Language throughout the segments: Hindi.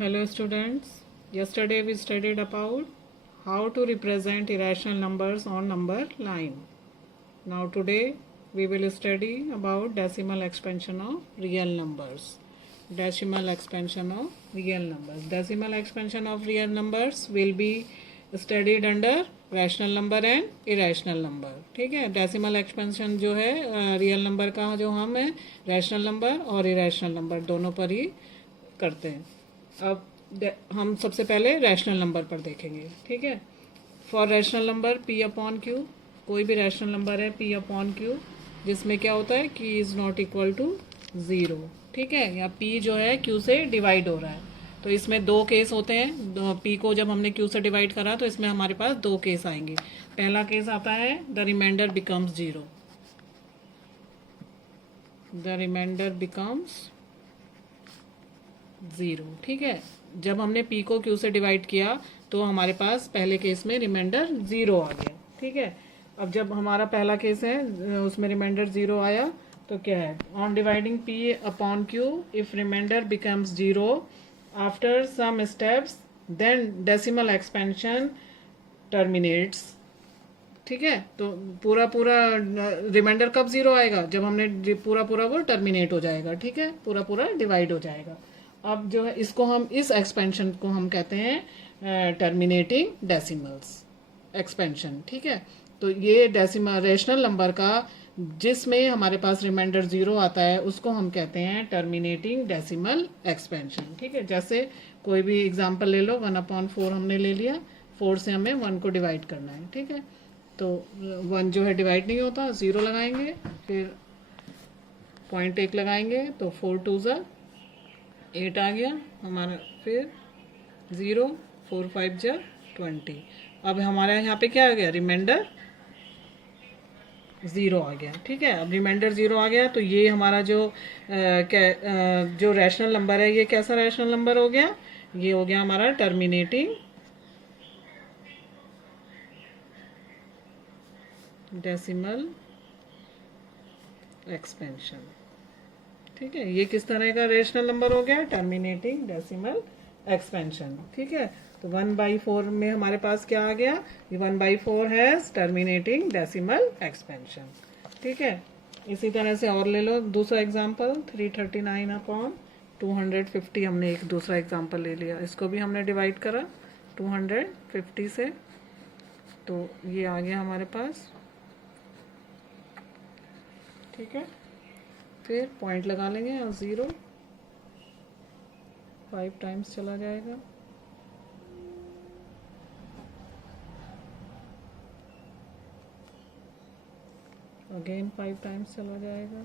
Hello students, yesterday we studied about how to represent irrational numbers on number line. Now today we will study about decimal expansion of real numbers. Decimal expansion of real numbers. Decimal expansion of real numbers will be studied under rational number and irrational number. ठीक है, डेसिमल एक्सपेंशन जो है रियल नंबर का जो हम है रैशनल नंबर और इरेशनल नंबर दोनों पर ही करते हैं. अब हम सबसे पहले रैशनल नंबर पर देखेंगे. ठीक है, for rational number P upon Q, कोई भी रैशनल नंबर है पी अपॉन क्यू जिसमें क्या होता है कि is not equal to zero. ठीक है, या पी जो है क्यू से डिवाइड हो रहा है. तो इसमें दो केस होते हैं. पी को जब हमने क्यू से डिवाइड करा तो इसमें हमारे पास दो केस आएंगे. पहला केस आता है the remainder becomes zero. The remainder becomes zero. ठीक है, जब हमने पी को क्यू से डिवाइड किया तो हमारे पास पहले केस में रिमाइंडर ज़ीरो आ गया. ठीक है, अब जब हमारा पहला केस है उसमें रिमाइंडर ज़ीरो आया तो क्या है, on dividing P upon Q if remainder becomes zero after some steps then decimal expansion terminates. ठीक है, तो पूरा रिमाइंडर कब ज़ीरो आएगा, जब हमने पूरा वो टर्मिनेट हो जाएगा. ठीक है, पूरा डिवाइड हो जाएगा. अब जो है इसको हम इस एक्सपेंशन को हम कहते हैं टर्मिनेटिंग डेसिमल्स एक्सपेंशन. ठीक है, तो ये डेसिमल रैशनल नंबर का जिसमें हमारे पास रिमाइंडर ज़ीरो आता है उसको हम कहते हैं टर्मिनेटिंग डेसिमल एक्सपेंशन. ठीक है, जैसे कोई भी एग्जांपल ले लो, 1/4 हमने ले लिया, 4 से हमें 1 को डिवाइड करना है. ठीक है, तो 1 जो है डिवाइड नहीं होता, ज़ीरो लगाएंगे, फिर 0.1 लगाएंगे तो 4 2 ज़ा 8 आ गया हमारा, फिर 0 4 5 ज़ा 20. अब हमारा यहाँ पे क्या आ गया, रिमाइंडर ज़ीरो आ गया. ठीक है, अब रिमाइंडर ज़ीरो आ गया तो ये हमारा जो जो रैशनल नंबर है ये कैसा रैशनल नंबर हो गया, ये हो गया हमारा टर्मिनेटिंग डेसिमल एक्सपेंशन. ठीक है, ये किस तरह का रैशनल नंबर हो गया, टर्मिनेटिंग डेसिमल एक्सपेंशन. ठीक है, तो 1/4 में हमारे पास क्या आ गया, ये 1/4 हैज टर्मिनेटिंग डेसिमल एक्सपेंशन. ठीक है, इसी तरह से और ले लो दूसरा एग्जांपल, 339/250. हमने एक दूसरा एग्जांपल ले लिया, इसको भी हमने डिवाइड करा 250 से, तो ये आ गया हमारे पास. ठीक है, फिर पॉइंट लगा लेंगे और 0 5 टाइम्स चला जाएगा. अगेन 5 टाइम्स चला जाएगा.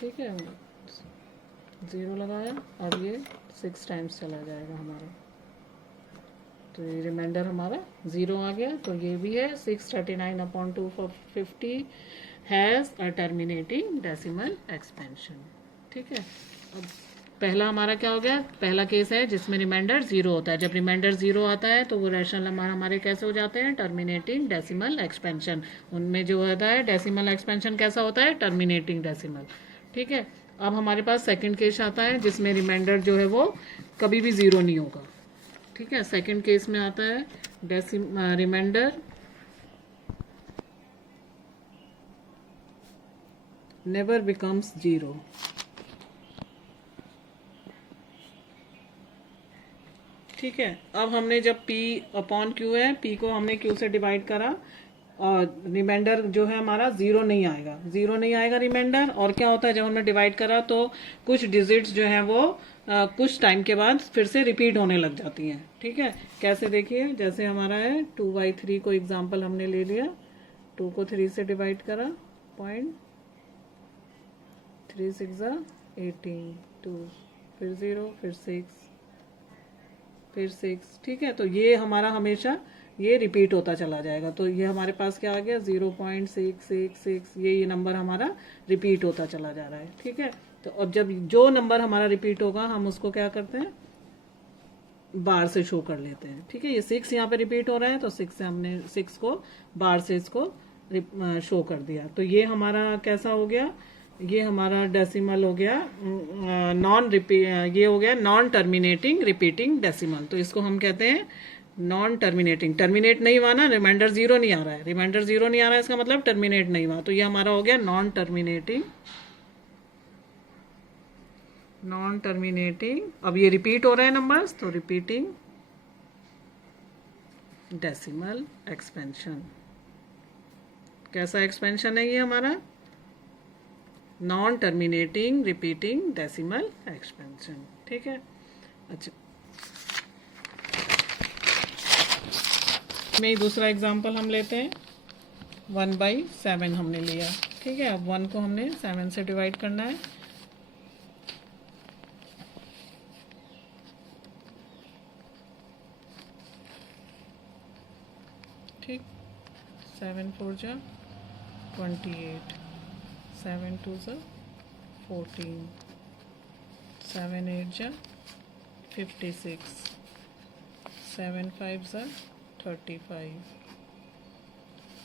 ठीक है, 0 लगाया, अब ये 6 टाइम्स चला जाएगा हमारा, तो ये रिमाइंडर हमारा 0 आ गया. तो ये भी है 639/250 has a terminating decimal expansion. ठीक है, अब पहला हमारा क्या हो गया, पहला केस है जिसमें रिमाइंडर 0 होता है. जब रिमाइंडर 0 आता है तो वो रैशनल नंबर हमारे कैसे हो जाते हैं, टर्मिनेटिंग डेसिमल एक्सपेंशन. उनमें जो होता है डेसिमल एक्सपेंशन कैसा होता है, टर्मिनेटिंग डेसिमल. ठीक है, अब हमारे पास सेकंड केस आता है जिसमें रिमाइंडर जो है वो कभी भी 0 नहीं होगा. ठीक है, सेकंड केस में आता है रिमाइंडर नेवर बिकम्स 0. ठीक है, अब हमने जब P अपॉन Q है, P को हमने Q से डिवाइड करा और रिमाइंडर जो है हमारा 0 नहीं आएगा रिमाइंडर. और क्या होता है, जब हमने डिवाइड करा तो कुछ डिजिट्स जो हैं वो कुछ टाइम के बाद फिर से रिपीट होने लग जाती हैं. ठीक है, कैसे देखिए, जैसे हमारा है 2/3 को एग्जांपल हमने ले लिया, 2 को 3 से डिवाइड करा, 0.3 6 ज़ा 18, 2 फिर 0 फिर 6 फिर 6. ठीक है, तो ये हमारा हमेशा ये रिपीट होता चला जाएगा. तो ये हमारे पास क्या आ गया, 0.666, ये नंबर हमारा रिपीट होता चला जा रहा है. ठीक है, तो अब जब जो नंबर हमारा रिपीट होगा हम उसको क्या करते हैं, बार से शो कर लेते हैं. ठीक है, ये 6 यहाँ पे रिपीट हो रहा है तो 6 से हमने 6 को बार से इसको शो कर दिया. तो ये हमारा कैसा हो गया, ये हमारा डेसिमल हो गया ये हो गया नॉन टर्मिनेटिंग रिपीटिंग डेसिमल। तो इसको हम कहते हैं नॉन टर्मिनेटिंग। टर्मिनेट नहीं हुआ ना, रिमाइंडर जीरो नहीं आ रहा है, रिमाइंडर जीरो नहीं आ रहा है इसका मतलब टर्मिनेट नहीं हुआ। तो ये हमारा हो गया नॉन टर्मिनेटिंग, नॉन टर्मिनेटिंग। अब ये रिपीट हो रहे हैं नंबर्स, तो रिपीटिंग डेसिमल एक्सपेंशन। कैसा एक्सपेंशन है ये हमारा? Non terminating repeating decimal expansion. ठीक है। अच्छा, में दूसरा एग्जांपल हम लेते हैं। 1/7 हमने लिया। ठीक है। अब 1 को हमने 7 से डिवाइड करना है। ठीक, 7 4 जा 28, 7 2 जा 14, 7 8 जा 56, 7 5 जा 35,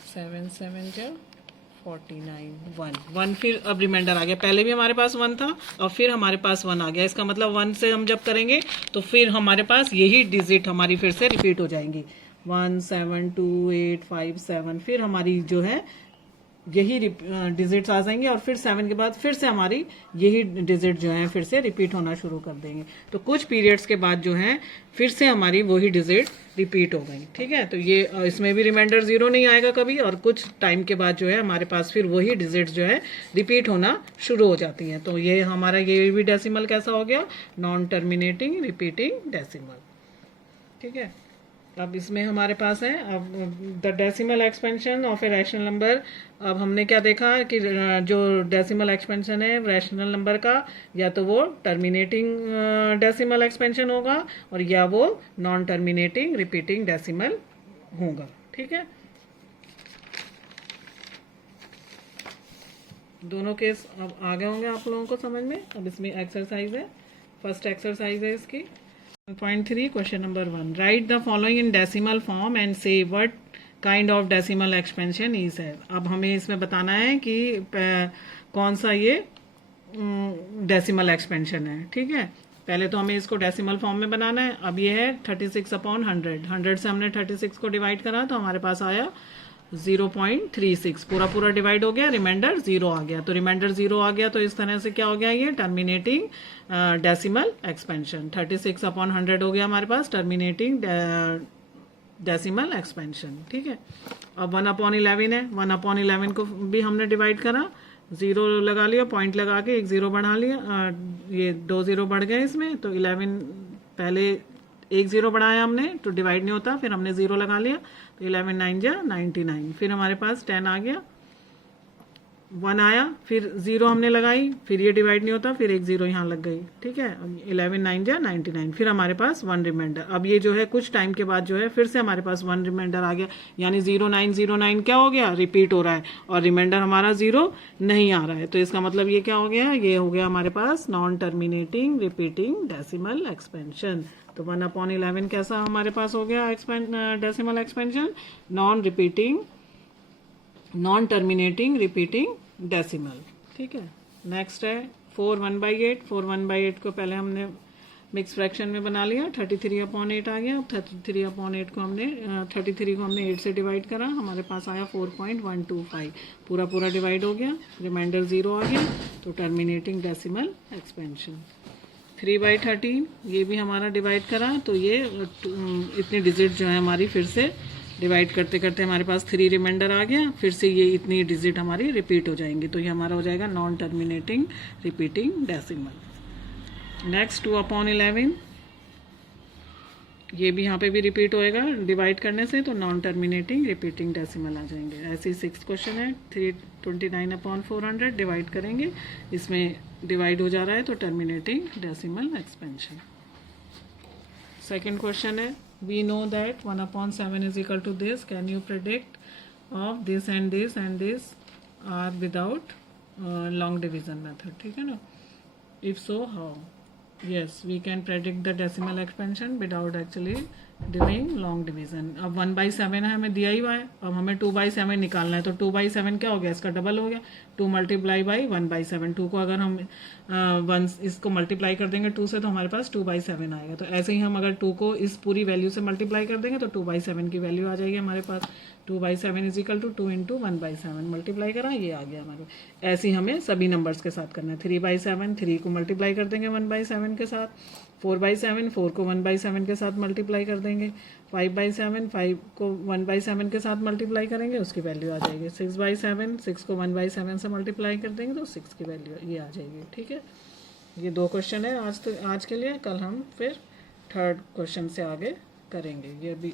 7 7 जा 49, 1 फिर अब रिमाइंडर आ गया। पहले भी हमारे पास 1 था और फिर हमारे पास 1 आ गया। इसका मतलब 1 से हम जब करेंगे तो फिर हमारे पास यही डिजिट हमारी फिर से रिपीट हो जाएंगी। 1 7 2 8 5 7, फिर हमारी जो है यही डिजिट्स आ जाएंगे और फिर 7 के बाद फिर से हमारी यही डिजिट जो है फिर से रिपीट होना शुरू कर देंगे। तो कुछ पीरियड्स के बाद जो है फिर से हमारी वही डिजिट रिपीट हो गई। ठीक है। तो ये इसमें भी रिमाइंडर जीरो नहीं आएगा कभी, और कुछ टाइम के बाद जो है हमारे पास फिर वही डिजिट्स जो है रिपीट होना शुरू हो जाती हैं। तो ये हमारा ये भी डेसिमल कैसा हो गया? Non terminating repeating decimal. ठीक है। अब इसमें हमारे पास है अब the decimal expansion of a rational number. अब हमने क्या देखा कि जो डेसिमल एक्सपेंशन है रैशनल नंबर का, या तो वो टर्मिनेटिंग डेसिमल एक्सपेंशन होगा और या वो नॉन टर्मिनेटिंग रिपीटिंग डेसिमल होगा। ठीक है। दोनों केस अब आ गए होंगे आप लोगों को समझ में। अब इसमें एक्सरसाइज है, फर्स्ट एक्सरसाइज है इसकी 1.3 question number 1। Write the following in decimal form and say what kind of decimal expansion is है। अब हमें इसमें बताना है कि कौन सा ये डेसिमल एक्सपेंशन है। ठीक है। पहले तो हमें इसको डेसिमल फॉर्म में बनाना है। अब ये है 36/100। 100 से हमने 36 को डिवाइड करा तो हमारे पास आया 0.36। पूरा पूरा डिवाइड हो गया, रिमाइंडर जीरो आ गया। तो रिमाइंडर जीरो आ गया तो इस तरह से क्या हो गया? ये टर्मिनेटिंग डेसिमल एक्सपेंशन। 36/100 हो गया हमारे पास टर्मिनेटिंग डेसिमल एक्सपेंशन। ठीक है। अब 1/11 है। 1/11 को भी हमने डिवाइड करा, जीरो लगा लिया, पॉइंट लगा के एक जीरो बढ़ा लिया, ये 2 जीरो बढ़ गए इसमें। तो 11 पहले एक जीरो बढ़ाया हमने तो डिवाइड नहीं होता, फिर हमने जीरो लगा लिया तो 11 9 जा 99। फिर हमारे पास 10 आ गया, 1 आया, फिर जीरो हमने लगाई, फिर ये डिवाइड नहीं होता, फिर एक जीरो यहाँ लग गई। ठीक है। 11 9 जा 99, फिर हमारे पास 1 रिमाइंडर। अब ये जो है कुछ टाइम के बाद जो है फिर से हमारे पास 1 रिमाइंडर आ गया, यानी 0909 क्या हो गया? रिपीट हो रहा है और रिमाइंडर हमारा जीरो नहीं आ रहा है। तो इसका मतलब ये क्या हो गया? ये हो गया हमारे पास non terminating repeating decimal expansion. तो 1/11 कैसा हमारे पास हो गया decimal expansion? Non repeating, non terminating repeating decimal. ठीक है। नेक्स्ट है 4 1/8। 4 1/8 को पहले हमने मिक्स फ्रैक्शन में बना लिया, 33/8 आ गया। 33/8 को हमने 33 को हमने 8 से डिवाइड करा, हमारे पास आया 4.125। पूरा पूरा डिवाइड हो गया, रिमाइंडर जीरो आ गया। तो टर्मिनेटिंग डेसिमल एक्सपेंशन। 3/13 ये भी हमारा डिवाइड करा तो ये इतनी डिजिट जो है हमारी फिर से डिवाइड करते करते हमारे पास 3 रिमाइंडर आ गया, फिर से ये इतनी डिजिट हमारी रिपीट हो जाएंगी। तो ये हमारा हो जाएगा non terminating repeating decimal. Next 2/11 ये भी यहाँ पे भी रिपीट होएगा डिवाइड करने से, तो नॉन टर्मिनेटिंग रिपीटिंग डेसिमल आ जाएंगे। ऐसे ही 6 क्वेश्चन है 329/400 डिवाइड करेंगे, इसमें डिवाइड हो जा रहा है तो terminating decimal expansion. Second question है we know that 1/7 is equal to this. Can you predict of this and this and this are without long division method? ठीक है ना? If so, how? Yes, we can predict the decimal expansion without actually doing long division. अब 1/7 है, हमें दिया ही हुआ है। अब हमें 2/7 निकालना है, तो 2/7 क्या हो गया, इसका डबल हो गया, 2 मल्टीप्लाई बाई 1/7। 2 को अगर हम 1 इसको मल्टीप्लाई कर देंगे 2 से, तो हमारे पास 2/7 आएगा। तो ऐसे ही हम अगर 2 को इस पूरी वैल्यू से मल्टीप्लाई कर देंगे तो 2/7 की वैल्यू आ जाएगी हमारे पास। 2/7 is equal to 2 into 1/7 multiply करा, ये आ गया हमारे पास। ऐसे ही हमें सभी नंबर्स के साथ करना है। 3/7, 3 को मल्टीप्लाई कर देंगे 1/7 के साथ। 4/7, 4 को 1/7 के साथ मल्टीप्लाई कर देंगे। 5/7, 5 को 1/7 के साथ मल्टीप्लाई करेंगे, उसकी वैल्यू आ जाएगी। 6/7, 6 को 1/7 से मल्टीप्लाई कर देंगे तो 6 की वैल्यू ये आ जाएगी। ठीक है, ये 2 क्वेश्चन है आज के लिए। कल हम फिर थर्ड क्वेश्चन से आगे करेंगे। ये भी